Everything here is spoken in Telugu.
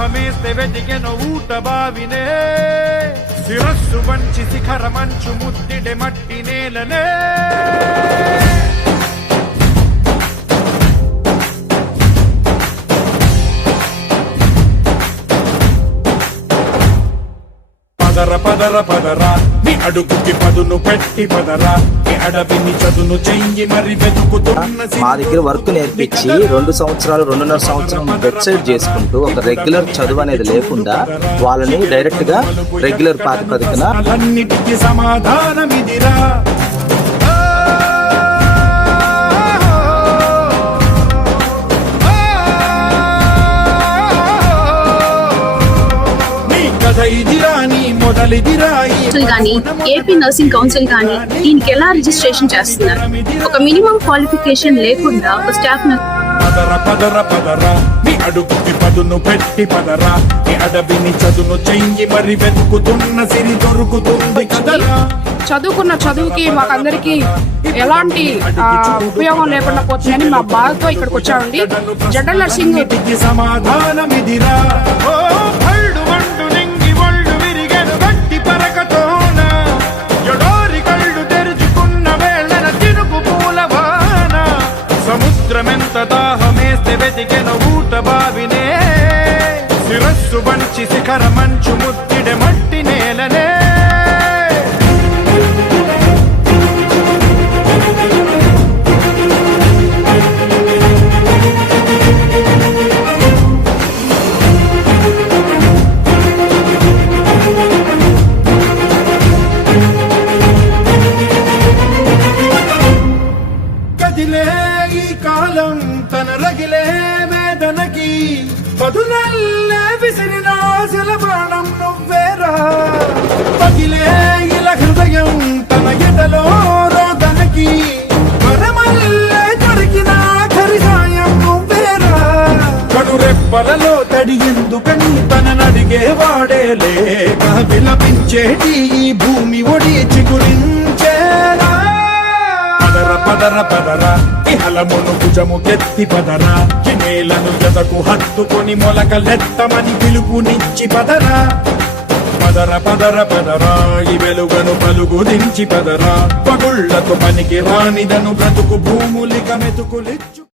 దాహమేస్తే వెతికెను ఊట బావినే శిరస్సు వంచి శిఖర మంచు ముద్దిడే మట్టి నేలనే పదర పదర పదరా నీ అడుగుకి పదును పెట్టి పదరా నీ అడవిని చదును చెయ్యి మరి వెతుకుతున్న మా దగ్గర వర్క్ నేర్పించి 2 సంవత్సరాలు 2.5 సంవత్సరం వెబ్సైట్ చేసుకుంటూ ఒక రెగ్యులర్ చదువు అనేది లేకుండా వాళ్ళని డైరెక్ట్ గా రెగ్యులర్ ప్రాతిపదికన అన్నిటికీ సమాధానం ఇదిరా కానీ ఏపీ నర్సింగ్ కౌన్సిల్ కానీ దీనికి ఎలా రిజిస్ట్రేషన్ చేస్తున్నారు? ఒక మినిమం క్వాలిఫికేషన్ లేకుండా ఒక స్టాఫ్ పదర పదర పదరా నీ అడుగుకి పదును పెట్టి పదరా నీ అడవిని చదును చెయ్యి మరి వెతుకుతున్న సిరి దొరుకుతుంది కదరా. చదువుకున్న చదువుకి మాకందరికి ఎలాంటి ఉపయోగం లేకుండా పోతుందని మా బాధతో ఇక్కడికి వచ్చామండి. జనరల్ నర్సింగ్ సమాధానం ఇదిరా దాహమేస్తే వెతికెను ఊట బావినే శిరస్సు వంచి శిఖర మంచు ముద్దిడే మట్టి నేలనే కదిలే ఈ కాలం తన రగిలే వేదనకి పదునల్లే విసిరిన ఆశల బాణం నువ్వేరా పగిలే ఇలా హృదయం తన ఎదలో రోదనకి వరమల్లే దొరికిన ఆఖరి సాయం నువ్వేరా కడురెప్పలలో తడి ఎందుకని తననడిగే వాడే లేక విలపించేటి ఈ భూమి ఒడి చిగురించేరా పదర పదర పదరా ఇహలమును భుజముకెత్తి పదరా నేలను ఎదకు హత్తుకొని మొలకలెత్తమని పిలుపునిచ్చి పదరా పదర పదర పదరా ఈ వెలుగను పలుగు దించి పదరా పగుళ్లకు పనికి రానిదను బ్రతుకు భూములిక మెతుకులిచ్చు